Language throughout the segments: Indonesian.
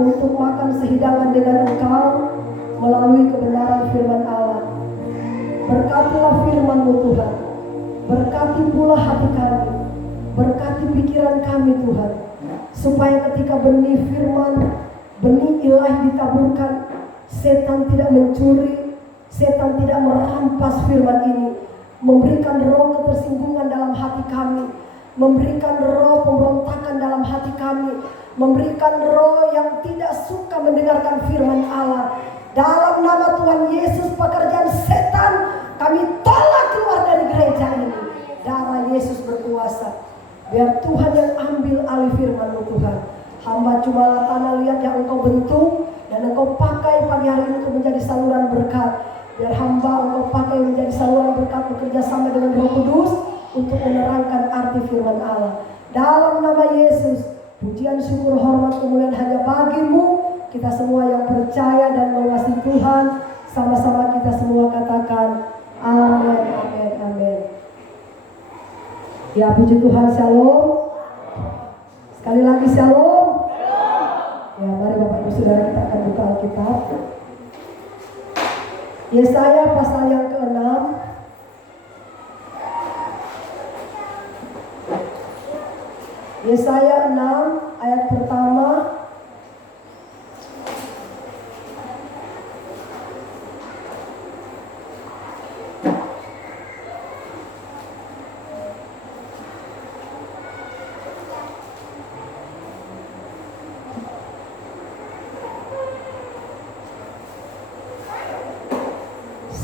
untuk makan sehidangan dengan Engkau melalui kebenaran firman Allah. Berkatilah firman-Mu Tuhan, berkati pula hati kami, berkati pikiran kami Tuhan, supaya ketika benih firman, benih ilahi ditaburkan, setan tidak mencuri, setan tidak merampas firman ini, memberikan roh ketersinggungan dalam hati kami, memberikan roh pemberontakan dalam hati kami, memberikan roh yang tidak suka mendengarkan firman Allah. Dalam nama Tuhan Yesus, pekerjaan setan kami tolak keluar dari gereja ini. Darah Yesus berkuasa. Biar Tuhan yang ambil alih firman-Mu Tuhan. Hamba cumalah tanah liat yang Engkau bentuk dan Engkau pakai pagi hari ini untuk menjadi saluran berkat. Biar hamba Engkau pakai menjadi saluran berkat, bekerja sama dengan Roh Kudus untuk menerangkan arti firman Allah. Dalam nama Yesus, pujian, syukur, hormat, kemuliaan hanya bagi-Mu. Kita semua yang percaya dan mengasihi Tuhan, sama-sama kita semua katakan amin, amin, amin. Ya, puji Tuhan, shalom. Sekali lagi shalom. Ya, mari Bapak Ibu Saudara, kita akan buka Alkitab. Yesaya pasal yang ke-6. Yesaya 6 ayat pertama.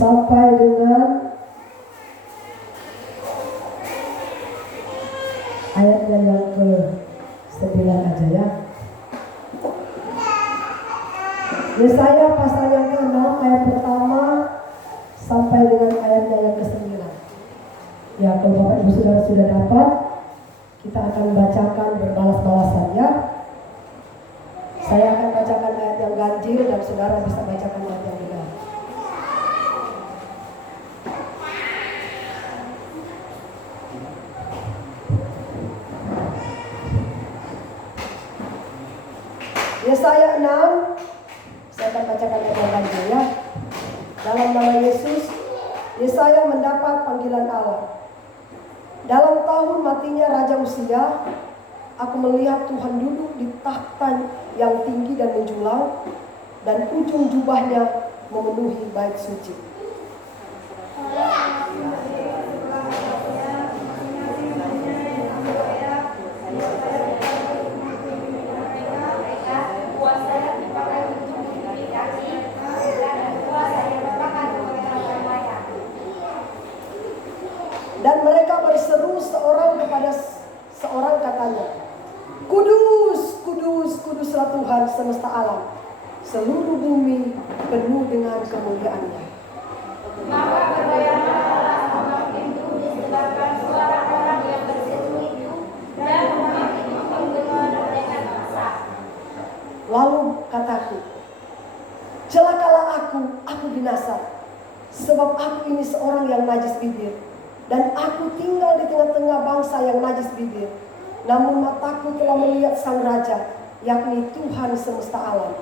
Sampai dengan ayatnya yang ke-9 aja ya. Yesaya pasal yang ke-6 ayat pertama sampai dengan ayatnya yang ke-9. Ya, kalau Bapak Ibu Saudara sudah dapat, kita akan bacakan berbalas-balasan ya. Saya akan bacakan ayat yang ganjil dan saudara bisa bacakan ayat yang benar. Yesaya 6, saya akan bacakan ayat yang ganjil ya. Dalam nama Yesus, Yesaya mendapat panggilan Allah. Dalam tahun matinya Raja Uzia, aku melihat Tuhan duduk di takhta yang tinggi dan menjulang, dan ujung jubahnya memenuhi bait suci. Dan mereka berseru seorang kepada seorang, katanya, Kudus, kudus, kuduslah Tuhan semesta alam. Seluruh bumi penuh dengan kemuliaan-Nya. Maka bergoyanglah alas tambang pintu disebabkan suara orang yang berseru itu, dan rumah itu menggema dengan masa. Lalu kataku, celakalah aku binasa, sebab aku ini seorang yang najis bibir. Dan aku tinggal di tengah-tengah bangsa yang najis bibir. Namun mataku telah melihat Sang Raja, yakni Tuhan semesta alam.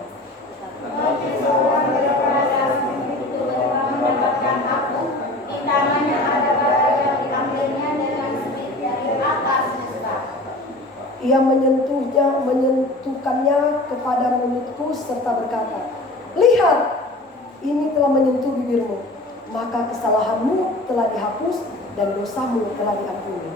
Bagi seorang daripada itu telah mendapatkan aku, di tangannya ada bara yang diambilnya dengan speed dari atas semesta. Ia menyentuhkannya kepada mulutku serta berkata, lihat, ini telah menyentuh bibirmu, maka kesalahanmu telah dihapus dan dosamu telah diampuni.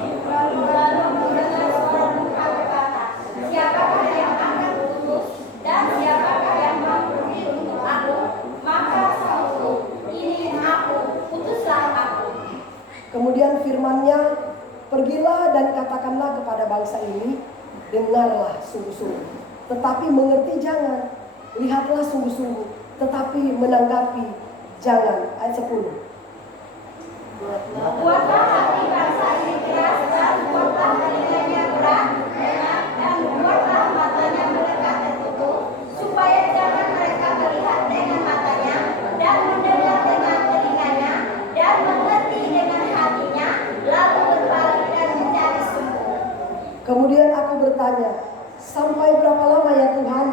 Lalu mendengar suara Tuhan berkata, siapakah yang akan kudus dan siapakah yang mampu untuk aku? Maka sahutku, ini aku, utuslah aku. Kemudian firman-Nya, pergilah dan katakanlah kepada bangsa ini, dengarlah sungguh-sungguh, tetapi mengerti jangan, lihatlah sungguh-sungguh, tetapi menanggapi jangan. Ayat 10. Buatlah hati bangsa ini keras dan buatlah telinganya berat dan buatlah matanya mendekat tertutup, supaya jangan mereka melihat dengan matanya dan mendengar dengan telinganya dan mengerti dengan hatinya, lalu berbalik dan mencari sembuh. Kemudian aku bertanya, sampai berapa lama ya Tuhan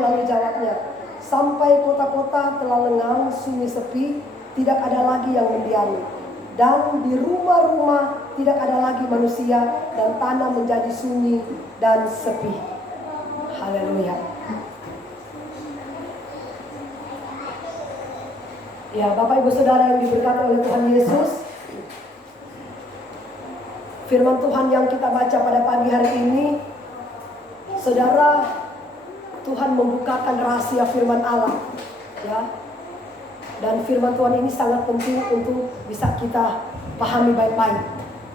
sampai kota-kota telah lengang, sunyi sepi, tidak ada lagi yang mendiami. Dan di rumah-rumah tidak ada lagi manusia, dan tanah menjadi sunyi dan sepi. Haleluya. Ya, Bapak Ibu Saudara yang diberkati oleh Tuhan Yesus, firman Tuhan yang kita baca pada pagi hari ini, Saudara, Tuhan membukakan rahasia firman Allah, ya. Dan firman Tuhan ini sangat penting untuk bisa kita pahami baik-baik,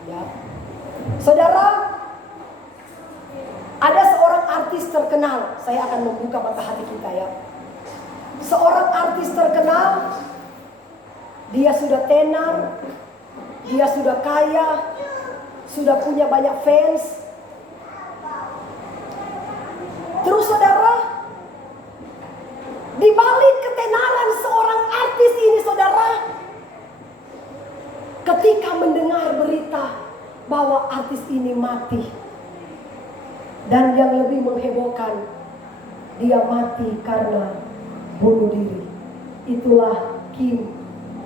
ya. Saudara, ada seorang artis terkenal. Saya akan membuka mata hati kita, ya. Seorang artis terkenal, dia sudah tenar, dia sudah kaya, sudah punya banyak fans. Terus saudara, di balik ketenaran seorang artis ini, saudara, ketika mendengar berita bahwa artis ini mati, dan yang lebih menghebohkan, dia mati karena bunuh diri. Itulah Kim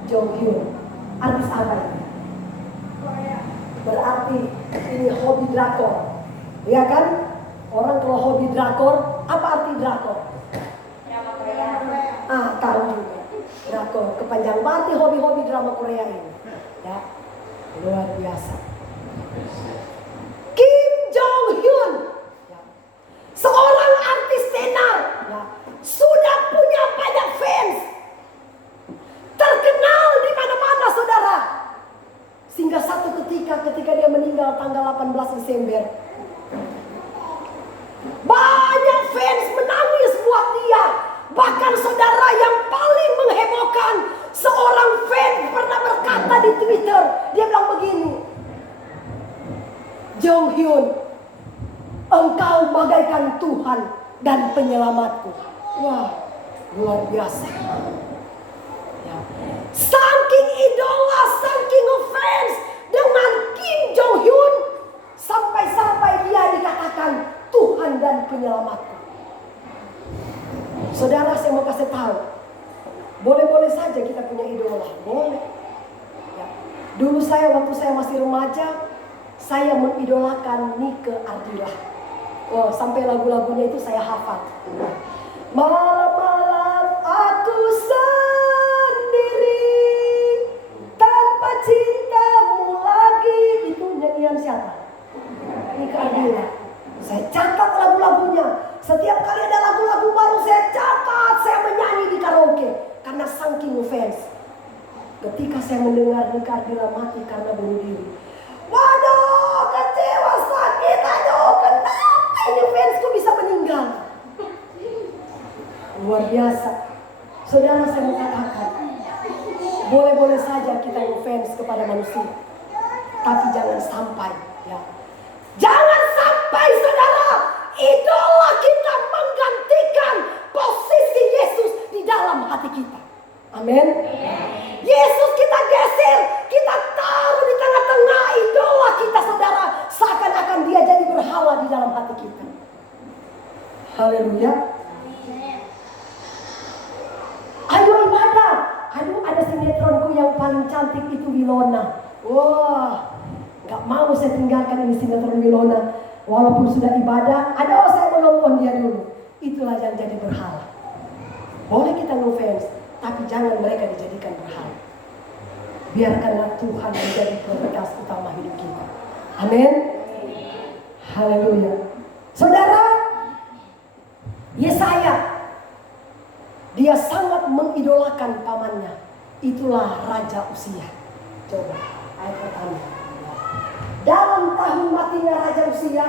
Jong Hyun. Artis apa ini? Berarti ini hobi drakor, ya kan? Orang kalau hobi drakor, apa arti drakor? Tahu juga. Drakor, kepanjangan berarti hobi-hobi drama Korea ini, ya. Luar biasa. Kim Jong Hyun, ya. Seorang artis tenar, ya. Sudah punya banyak fans, terkenal di mana-mana, saudara. Sehingga satu ketika dia meninggal tanggal 18 Desember, banyak fans menangis buat dia. Bahkan saudara, yang paling menghebohkan, seorang fans pernah berkata di Twitter, dia bilang begini, Jong Hyun, engkau bagaikan Tuhan dan penyelamatku. Wah, luar biasa, ya. Saking idola, saking ngefans dengan Kim Jong Hyun, sampai-sampai dia dikatakan Tuhan dan penyelamatku. Saudara, saya mau kasih tahu, boleh-boleh saja kita punya idola, boleh, ya. Dulu waktu saya masih remaja, saya mengidolakan Nike Ardila. Oh, sampai lagu-lagunya itu saya hafal. Malam-malam aku sendiri, tanpa cintamu lagi. Itu nyanyian siapa? Nike Ardila. Saya catat lagu-lagunya. Setiap kali ada lagu-lagu baru saya catat, saya menyanyi di karaoke. Karena saking fans. Ketika saya mendengar Nike Ardila mati karena bunuh diri, waduh, kecewa, sakit, aduh, kenapa ini fansku bisa meninggal? Luar biasa. Saudara, saya mau katakan, boleh-boleh saja kita ngefans kepada manusia, tapi jangan sampai, ya. Jangan sampai, saudara, idola kita menggantikan posisi Yesus di dalam hati kita. Amin. Yesus kita geser, kita taruh di tengah-tengah idola kita, saudara, seakan-akan dia jadi berhala di dalam hati kita. Haleluya. Ayo ibadah. Aduh, ada sinetronku yang paling cantik itu Wilona. Wah, gak mau saya tinggalkan ini sinetron Wilona. Walaupun sudah ibadah, saya mau nonton dia dulu. Itulah yang jadi berhala. Boleh kita ngefans, tapi jangan mereka dijadikan berhala. Biarkanlah Tuhan menjadi prioritas utama hidup kita. Amin. Haleluya. Saudara, Yesaya, dia sangat mengidolakan pamannya. Itulah Raja Uzia. Coba ayat pertama. Dalam tahun matinya Raja Uzia,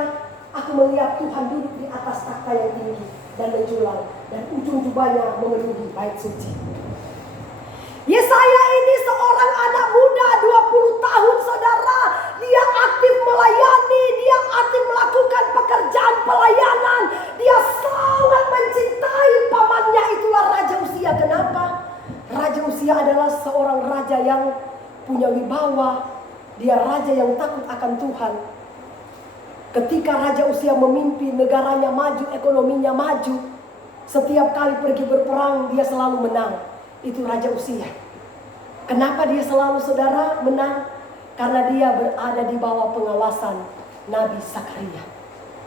aku melihat Tuhan duduk di atas takhta yang tinggi dan menjulang, dan ujung jubahnya memenuhi bait suci. Yesaya ini seorang anak muda 20 tahun, saudara. Dia aktif melayani, dia aktif melakukan pekerjaan pelayanan. Dia sangat mencintai pamannya, itulah Raja Uzia. Kenapa? Raja Uzia adalah seorang raja yang punya wibawa. Dia raja yang takut akan Tuhan. Ketika Raja Uzia memimpin negaranya maju, ekonominya maju, Setiap kali pergi berperang dia selalu menang. Itu Raja Uzia. Kenapa dia selalu saudara menang? Karena dia berada di bawah pengawasan Nabi Zakaria.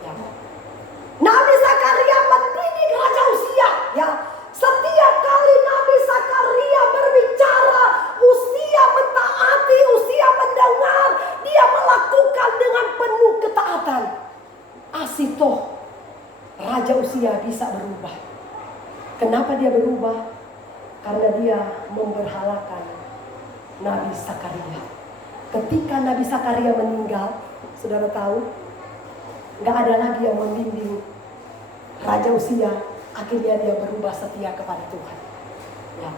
Ya. Nabi Zakaria mendidik Raja Uzia. Ya. Setiap kali Nabi Zakaria berbicara, Uzia mentaati, Uzia mendengar, dia melakukan dengan penuh ketaatan. Asitoh Raja Uzia bisa berubah. Kenapa dia berubah? Karena dia memberhalakan Nabi Zakaria. Ketika Nabi Zakaria meninggal, saudara tahu, gak ada lagi yang membimbing Raja Uzia. Akhirnya dia berubah setia kepada Tuhan. Ya.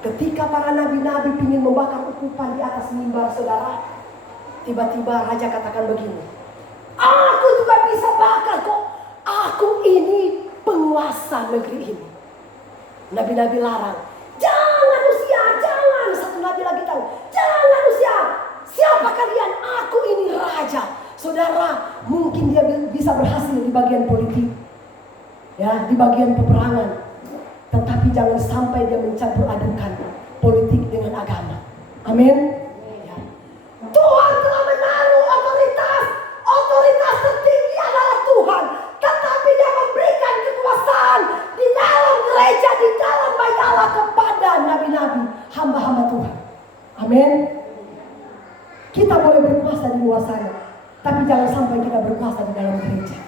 Ketika para nabi-nabi ingin membakar ukupan di atas mimbar, saudara, tiba-tiba Raja katakan begini, aku juga bisa bakar kok. Aku ini penguasa negeri ini. Nabi-nabi larang, jangan Uzia, jangan. Satu nabi lagi tahu, jangan Uzia. Siapa kalian? Aku ini raja. Saudara, mungkin dia bisa berhasil di bagian politik, ya, di bagian peperangan. Tetapi jangan sampai dia mencampur adukan politik dengan agama. Amin. Ya. Tuhan telah menaruh otoritas. Otoritas tertinggi adalah Tuhan. Tetapi dia memberikan kekuasaan di dalam gereja, di dalam bait Allah kepada nabi-nabi, hamba-hamba Tuhan. Amin. Kita boleh berkuasa di luar sana, tapi jangan sampai kita berkuasa di dalam gereja.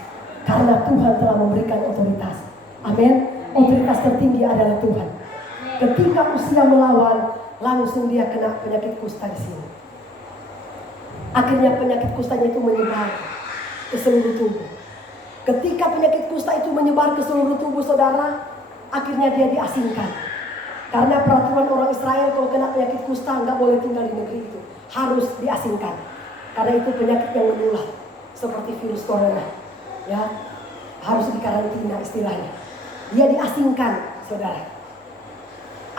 Karena Tuhan telah memberikan otoritas. Amin. Otoritas tertinggi adalah Tuhan. Ketika Uzia melawan, langsung dia kena penyakit kusta di sini. Akhirnya penyakit kustanya itu menyebar ke seluruh tubuh. Ketika penyakit kusta itu menyebar ke seluruh tubuh saudara, akhirnya dia diasingkan. Karena peraturan orang Israel kalau kena penyakit kusta nggak boleh tinggal di negeri itu, harus diasingkan. Karena itu penyakit yang menular seperti virus corona, ya, harus dikarantina istilahnya. Dia diasingkan, saudara.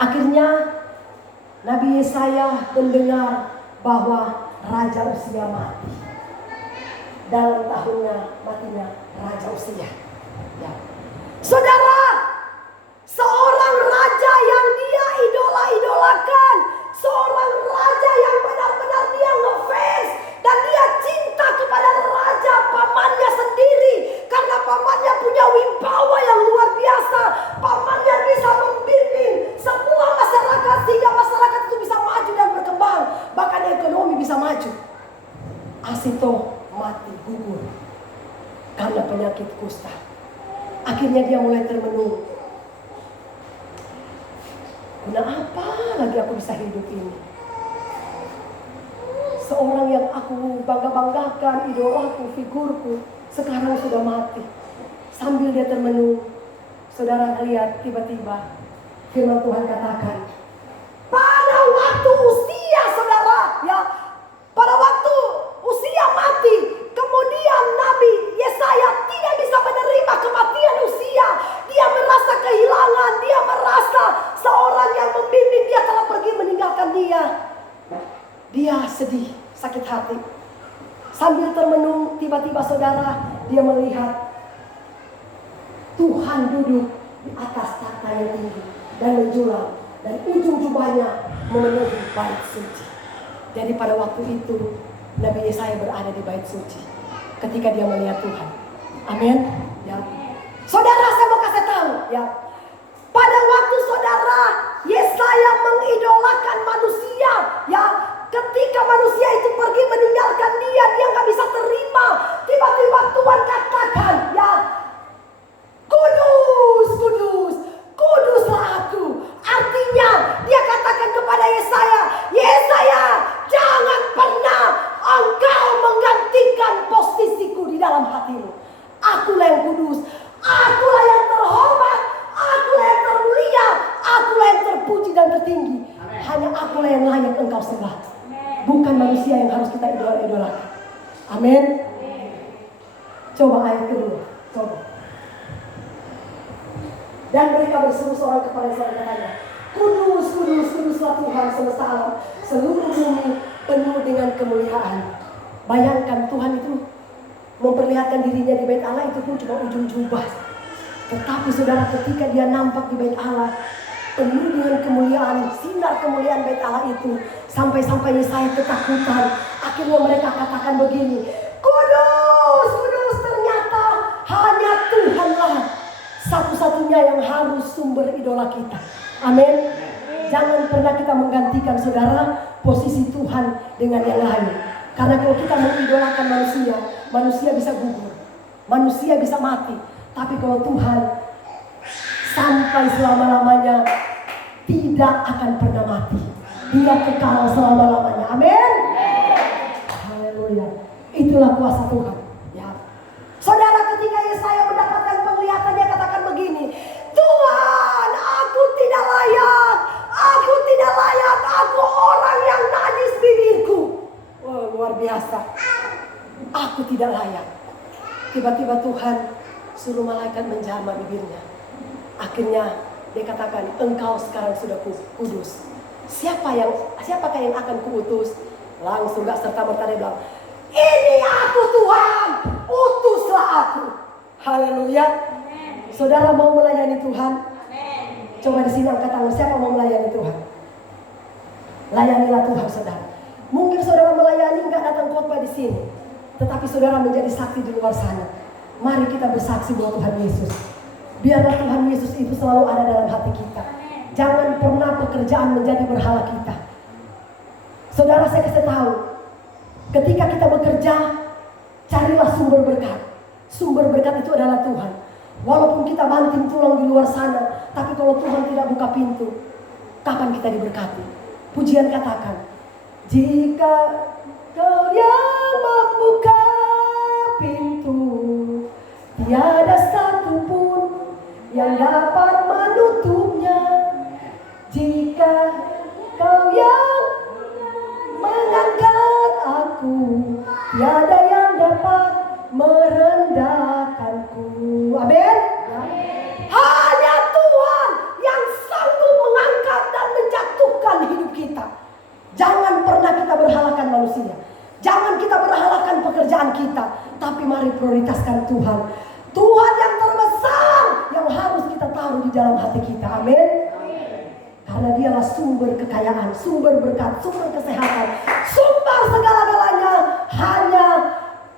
Akhirnya Nabi Yesaya mendengar bahwa Raja Uzia mati. Dalam tahunnya matinya Raja Uzia. Ya. Saudara, seorang raja yang dia idola-idolakan, seorang raja yang benar-benar dia ngefans dan dia cinta kepada raja pamannya sendiri karena pamannya punya wibawa yang luar biasa. Pamannya bisa membimbing semua masyarakat sehingga masyarakat itu bisa maju dan berkembang, bahkan ekonomi bisa maju. Asito mati gugur karena penyakit kusta. Akhirnya dia mulai termenung. Guna apa lagi aku bisa hidup ini? Seorang yang aku bangga-banggakan, idolaku, figurku, sekarang sudah mati. Sambil dia termenung, saudara lihat tiba-tiba firman Tuhan katakan, pada waktu Uzia, saudara, ya, pada waktu Uzia mati, kemudian Nabi Yesaya tidak bisa menerima kematian Uzia. Dia merasa kehilangan, dia merasa seorang yang membimbing dia telah pergi meninggalkan dia. Dia sedih, sakit hati. Sambil termenung, tiba-tiba saudara, dia melihat Tuhan duduk di atas tahta yang tinggi dan menjulang, dan ujung jubahnya memenuhi bait suci. Jadi pada waktu itu Nabi Yesaya berada di bait suci ketika dia melihat Tuhan. Amin. Ya. Saudara, saya mau kasih tahu, ya. Pada waktu saudara Yesaya mengidolakan manusia, ya, ketika manusia itu pergi meninggalkan dia, dia nggak bisa terima. Tiba-tiba Tuhan katakan, ya, kudus, kudus, kuduslah aku. Artinya dia katakan kepada Yesaya, Yesaya, jangan pernah engkau menggantikan posisiku di dalam hatimu. Akulah yang kudus, akulah yang terhormat, akulah yang termulia, akulah yang terpuji dan tertinggi. Hanya akulah yang layak engkau sembah, bukan manusia yang harus kita idola-idolakan. Amin. Coba ayat kedua, coba. Dan mereka berseru-seru kepada saudaranya, kudus, kudus, kuduslah Tuhan semesta alam, seluruh bumi penuh dengan kemuliaan. Bayangkan Tuhan itu memperlihatkan dirinya di bait Allah, itu pun cuma ujung jubah. Tetapi saudara, ketika dia nampak di bait Allah, penuh dengan kemuliaan, sinar kemuliaan bait Allah itu, sampai-sampai Yesaya ketakutan. Akhirnya mereka katakan begini, kudus, kudus, ternyata hanya Tuhanlah satu-satunya yang harus sumber idola kita. Amin. Jangan pernah kita menggantikan saudara posisi Tuhan dengan yang lain. Karena kalau kita mengidolakan manusia, manusia bisa gugur, manusia bisa mati. Tapi kalau Tuhan sampai selama-lamanya tidak akan pernah mati. Dia kekal selama-lamanya. Amin. Haleluya. Itulah kuasa Tuhan. Ya. Saudara, ketika Yesaya mendapatkan penglihatan, dia katakan begini, Tuhan, aku tidak layak. Aku tidak layak. Aku orang yang najis bibirku. Wah, luar biasa. Aku tidak layak. Tiba-tiba Tuhan suruh malaikat menjamah bibirnya. Akhirnya dia katakan, engkau sekarang sudah kudus. Siapakah yang akan kuutus? Langsung gak serta-merta dia bilang, ini aku Tuhan, utuslah aku. Haleluya. Saudara mau melayani Tuhan? Coba di sini angkat tangan, siapa mau melayani Tuhan? Layanilah Tuhan, saudara. Mungkin saudara melayani nggak datang khotbah di sini, tetapi saudara menjadi saksi di luar sana. Mari kita bersaksi bahwa Tuhan Yesus. Biarlah Tuhan Yesus itu selalu ada dalam hati kita. Jangan pernah pekerjaan menjadi berhala kita. Saudara, saya kasih tahu, ketika kita bekerja, carilah sumber berkat. Sumber berkat itu adalah Tuhan. Walaupun kita banting tulang di luar sana, tapi kalau Tuhan tidak buka pintu, kapan kita diberkati? Pujian katakan, jika Kau yang membuka pintu, tiada satupun yang dapat menutupnya. Jika Kau yang mengangkat aku, tiada yang dapat merendahkanku. Amin. Hanya Tuhan yang sanggup mengangkat dan menjatuhkan hidup kita. Jangan pernah kita berhalakan manusia. Jangan kita berhalakan pekerjaan kita. Tapi mari prioritaskan Tuhan. Tuhan yang terbesar yang harus kita taruh di dalam hati kita. Amin. Karena dialah sumber kekayaan, sumber berkat, sumber kesehatan, sumber segala-galanya. Hanya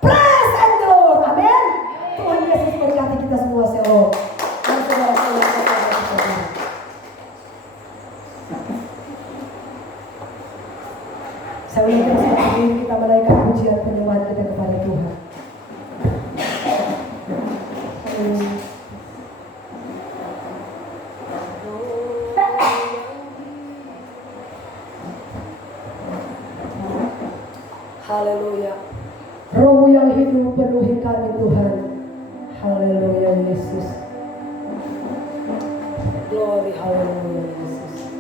praise and glory. Amin. Tuhan Yesus berkati kita semua. Shalom. Saya ingin sekali kita menaikkan pujian penyembahan kita kepada Tuhan. Haleluya. Roh yang hidup penuhi kami Tuhan. Haleluya Yesus. Glory, haleluya Yesus.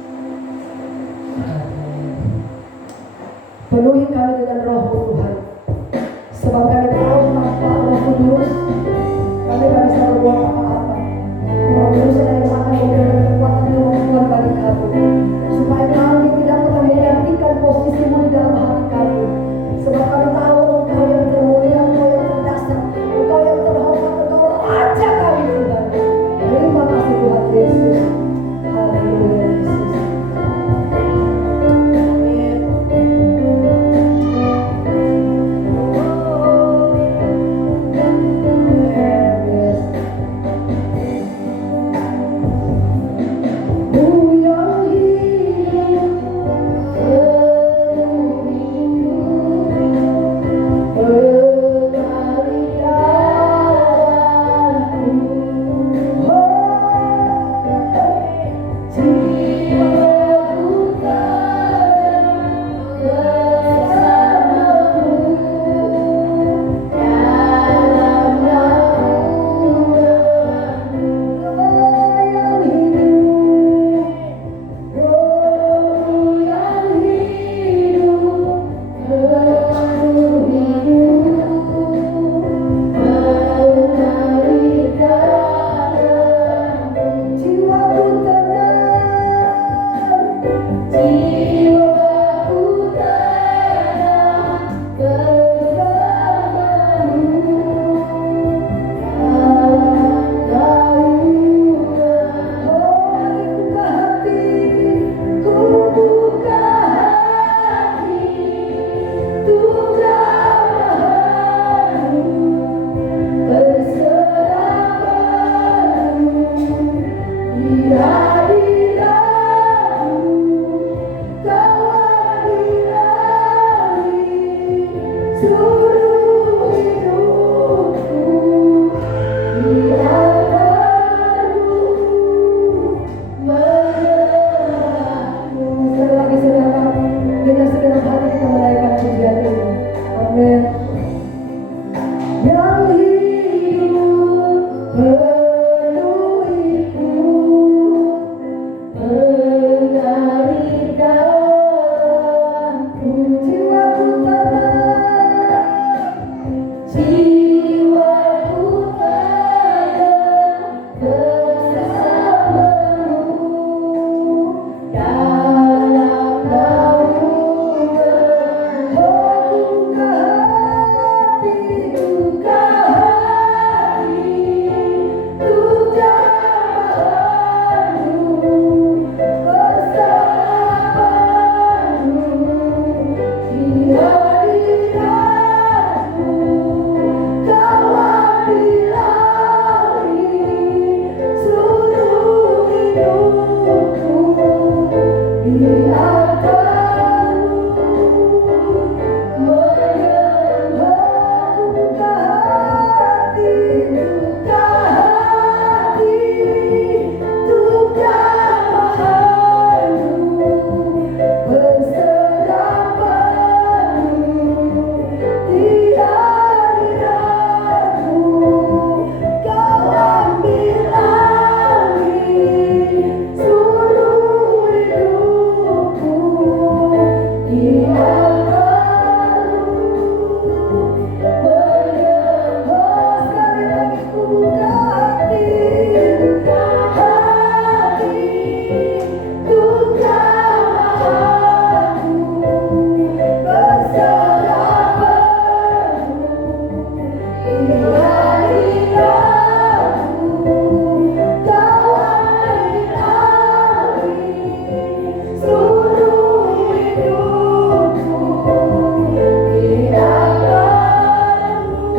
Penuhi kami dengan roh Tuhan. Sebab kami tahu tanpa Roh Kudus kami tak bisa berbuat apa-apa. Roh Kudus yang akan memberikan kekuatan dan kemampuan bagi kami, supaya kami tidak pernah menggantikan posisimu di dalam hati kami. Sebab kami tahu Engkau yang termulia, Engkau yang terdasar, Engkau yang terhormat, Engkau Raja kami Tuhan. Terima kasih Tuhan Yesus. Haleluya Yesus. Amin. Tuhan.